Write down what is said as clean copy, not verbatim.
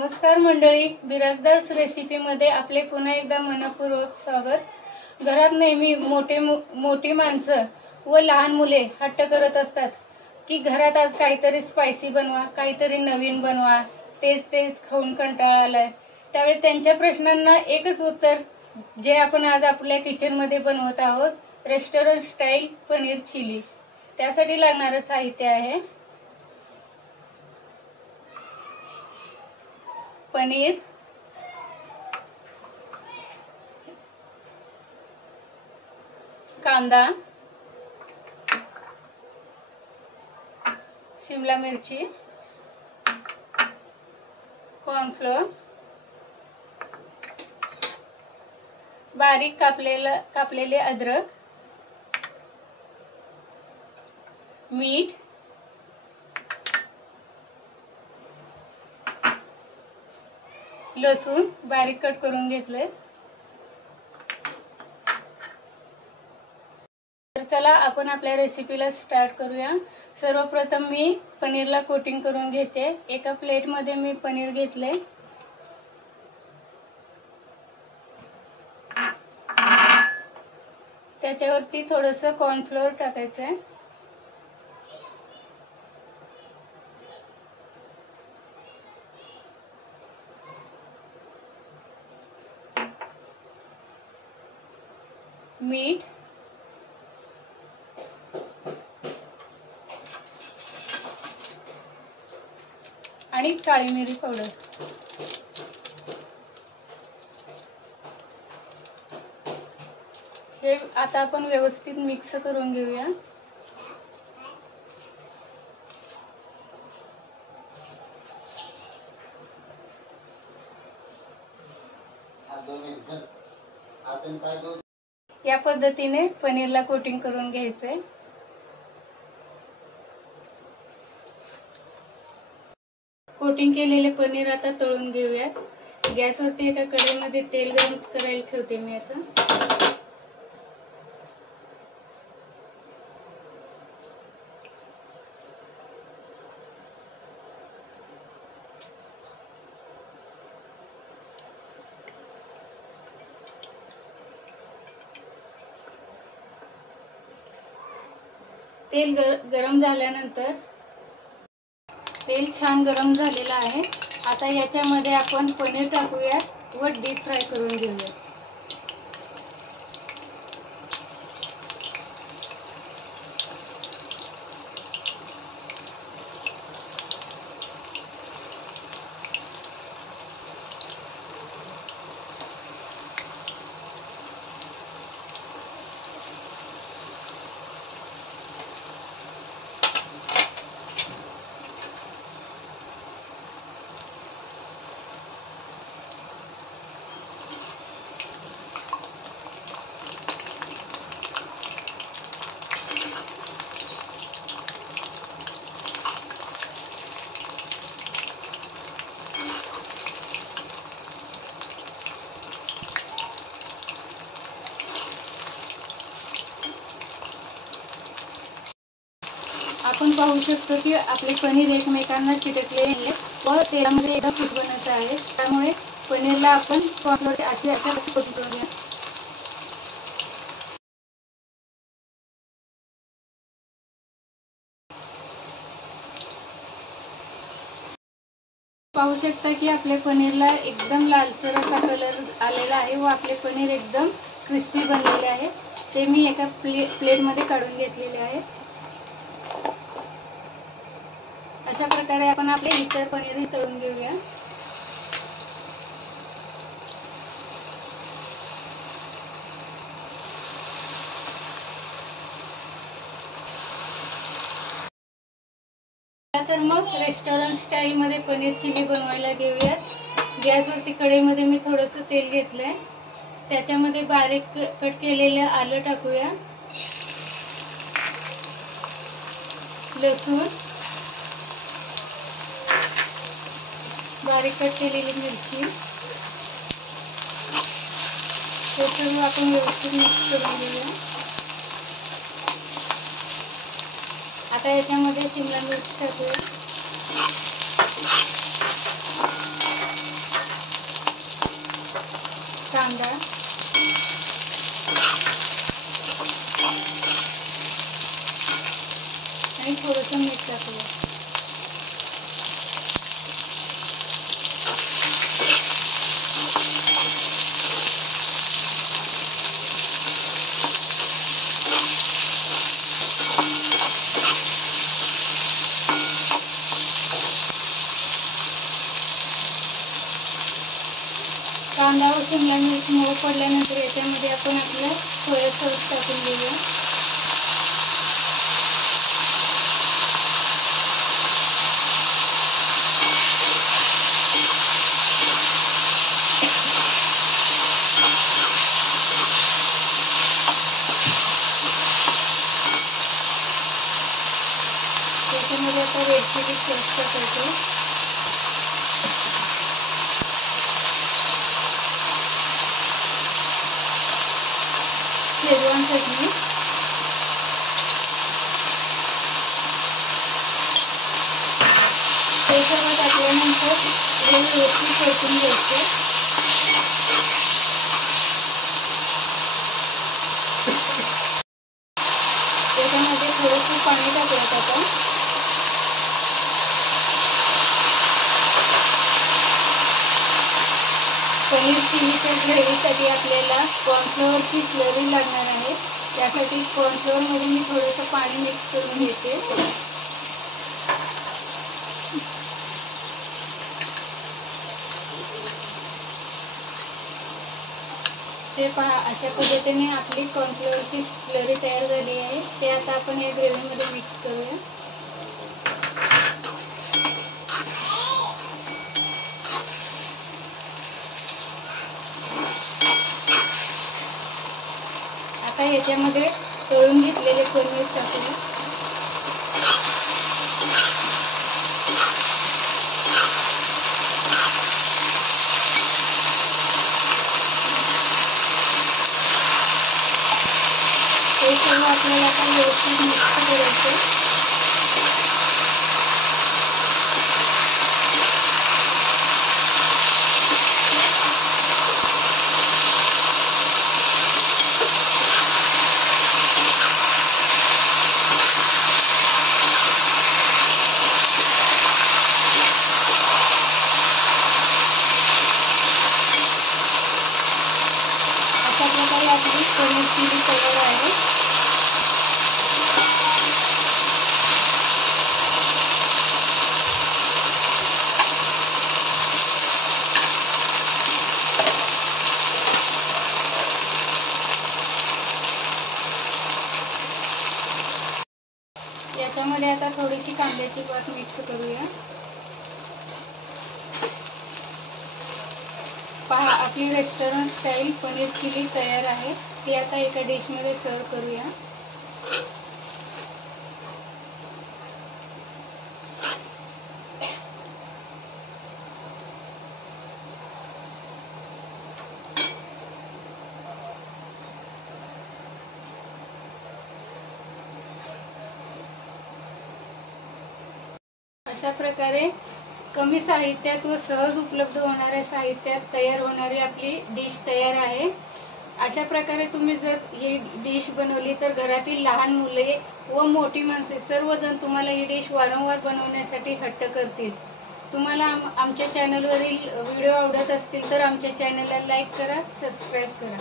नमस्कार मंडळी, बिराजदास रेसिपीमध्ये आपले पुन्हा एकदा मनपूर्वक स्वागत। घरात नेहमी मोठी माणसं व लहान मुले हट्ट करत असतात की घरात आज काहीतरी स्पायसी बनवा, काहीतरी नवीन बनवा, तेच खाऊन कंटाळा आलाय। त्यावेळी त्यांच्या प्रश्नांना एकच उत्तर जे आपण आज आपल्या किचन मध्ये बनवत आहोत, रेस्टॉरंट स्टाईल पनीर चिली। त्यासाठी लागणारे साहित्य आहे पनीर, कांदा, शिमला मिरची, कॉर्नफ्लोअर, बारीक कापलेले अद्रक, मीठ, लसूण बारीक कट करून घेतले। तर चला आपण आपल्या रेसिपीला स्टार्ट करूया। सर्वप्रथम मी पनीरला कोटिंग करून घेते। एका प्लेट मध्ये मी पनीर घेतले, त्याच्यावरती थोडंसं कॉर्नफ्लोअर टाकायचं आहे। मीठ, आणि काळी मिरी पावडर। हे आता आपण व्यवस्थित मिक्स करून घेऊया। या पद्धतीने पनीरला कोटिंग करून घ्यायचंय। कोटिंग केलेले पनीर आता तळून घेऊयात। गॅसवरती एका कढईमध्ये तेल गरम करायला ठेवते मी आता। तेल गरम झाल्यानंतर तेल छान गरम झालेलं आहे। आता याच्यामध्ये आपण पनीर टाकूयात व डीप फ्राय करून घेऊया। आपण पाहू शकतो की आपले पनीर एकमेकांना चिटकले आहे व तेलामध्ये एकदम खूप बनत आहे। त्यामुळे पनीरला आपण कॉर्नफ्लोअर अशा कोटिंग करूया। पाहू शकता की आपल्या पनीरला एकदम लालसर असा कलर आलेला आहे व आपले पनीर एकदम क्रिस्पी बनलेले आहे। ते मी एका प्लेट मध्ये काढून घेतलेले आहे। अशा प्रकारे आपण आपले इतर पनीर तळून घेऊया। तर मग रेस्टॉरंट स्टाईल मध्ये पनीर चिली बनवायला घेऊयात। गॅसवरती कढईमध्ये मी थोडंसं तेल घेतलंय, त्याच्यामध्ये बारीक कट केलेलं आलं टाकूया, लसूण, बारीक कट केलेली मिरची, हे सर्व आपण व्यवस्थित मिक्स करून घेऊया। आता याच्यामध्ये शिमला मिरची टाकूया, कांदा, आणि थोडंसं मीठ टाकूया. कांदा व शिमला मिरच मऊ पडल्यानंतर याच्यामध्ये आपण आपलं सोया सॉस टाकून देऊया. त्याच्यामध्ये आता रेड चिली सॉस टाकायचं. शेजवान चटणी, हे सर्व टाकल्यानंतर व्यवस्थित परतून घ्यायचं. त्याच्यामध्ये थोडंसं पाणी टाकूयात आपण. पनीर चिलीच्या ग्रेव्हीसाठी आपल्याला कॉर्नफ्लोअरची स्लरी लागणार आहे. त्यासाठी कॉर्नफ्लोअरमध्ये मी थोडंसं पाणी मिक्स करून घेते. ते पहा, अशा पद्धतीने आपली कॉर्नफ्लोअरची स्लरी तयार झाली आहे. ते आता आपण या ग्रेव्हीमध्ये मिक्स करूया. आता याच्यामध्ये तळून घेतलेले पनीर टाकूया. हे सर्व आपल्याला आता व्यवस्थित मिक्स करायचं. अशा प्रकारे आपली पनीर चिली तयार आहे. याच्यामध्ये आता थोडीशी कांद्याची पात मिक्स करूया. पहा, आपली रेस्टॉरंट स्टाईल पनीर चिली तयार आहे. ती आता एका डिशमध्ये सर्व करूया. अशा प्रकारे कमी साहित्यात व सहज उपलब्ध होणाऱ्या साहित्यात तयार होणारी आपली डिश तयार आहे. अशा प्रकारे तुम्ही जर ही डिश बनवली तर घरातील लहान मुले व मोठी माणसे सर्वजण तुम्हाला ही डिश वारंवार बनवण्यासाठी हट्ट करतील. तुम्हाला आमच्या चॅनलवरील व्हिडिओ आवडत असतील तर आमच्या चॅनलला लाईक करा, सबस्क्राईब करा.